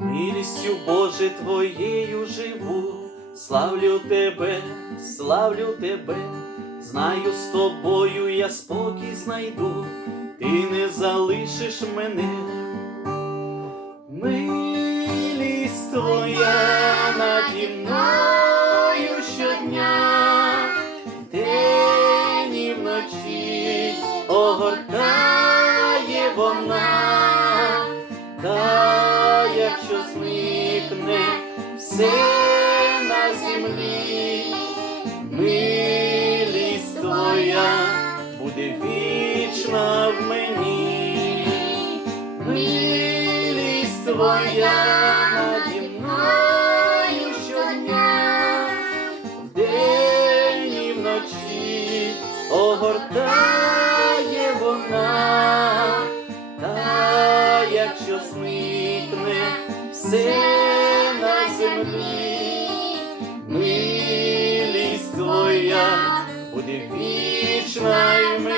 Милістю, Боже, Твоєю живу, славлю Тебе, славлю Тебе, знаю, з Тобою я спокій знайду, Ти не залишиш мене. Милість Твоя наді мною щодня, вдень і вночі огортає вона, та якщо зникне все на землі, милість Твоя буде вічна в мені. Милість Твоя наді мною щодня, вдень і вночі огортає вона, та якщо зникне все на землі, милість Твоя буде вічна й в мені.